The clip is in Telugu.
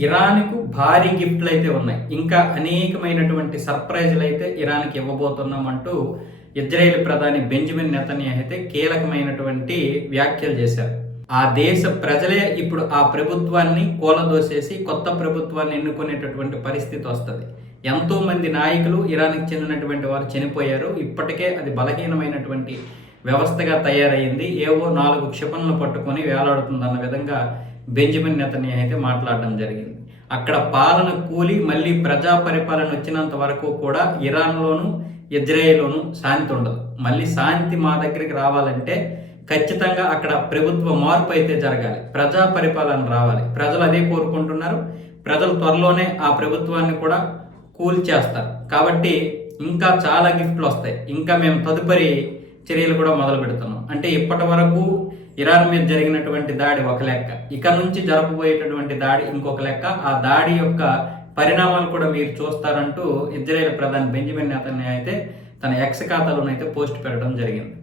ఇరాన్కు భారీ గిఫ్ట్లు అయితే ఉన్నాయి. ఇంకా అనేకమైనటువంటి సర్ప్రైజులు అయితే ఇరాన్కి ఇవ్వబోతున్నాం అంటూ ఇజ్రాయెల్ ప్రధాని బెంజమిన్ నెతన్యాహు అయితే కీలకమైనటువంటి వ్యాఖ్యలు చేశారు. ఆ దేశ ప్రజలే ఇప్పుడు ఆ ప్రభుత్వాన్ని కూలదోసేసి కొత్త ప్రభుత్వాన్ని ఎన్నుకునేటటువంటి పరిస్థితి వస్తుంది. ఎంతో మంది నాయకులు ఇరాన్కి చెందినటువంటి వారు చనిపోయారు. ఇప్పటికే అది బలహీనమైనటువంటి వ్యవస్థగా తయారైంది. ఏవో 4 క్షిపణులు పట్టుకొని వేలాడుతుందన్న విధంగా బెంజమిన్ నెతన్యాహు అయితే మాట్లాడడం జరిగింది. అక్కడ పాలన కూలి మళ్ళీ ప్రజా పరిపాలన వచ్చినంత వరకు కూడా ఇరాన్లోను ఇజ్రాయెల్లోను శాంతి ఉండదు. మళ్ళీ శాంతి మా దగ్గరికి రావాలంటే ఖచ్చితంగా అక్కడ ప్రభుత్వ మార్పు అయితే జరగాలి, ప్రజా పరిపాలన రావాలి. ప్రజలు అదే కోరుకుంటున్నారు. ప్రజలు త్వరలోనే ఆ ప్రభుత్వాన్ని కూడా కూల్చేస్తారు. కాబట్టి ఇంకా చాలా గిఫ్ట్లు వస్తాయి. ఇంకా మేము తదుపరి చర్యలు కూడా మొదలు పెడుతున్నాం. అంటే ఇప్పటి వరకు ఇరాన్ మీద జరిగినటువంటి దాడి ఒక లెక్క, ఇక నుంచి జరపబోయేటటువంటి దాడి ఇంకొక లెక్క. ఆ దాడి యొక్క పరిణామాలు కూడా మీరు చూస్తారంటూ ఇజ్రాయెల్ ప్రధాని బెంజమిన్ నెతన్యాహు అయితే తన ఎక్స్ ఖాతాలోనైతే పోస్ట్ పెట్టడం జరిగింది.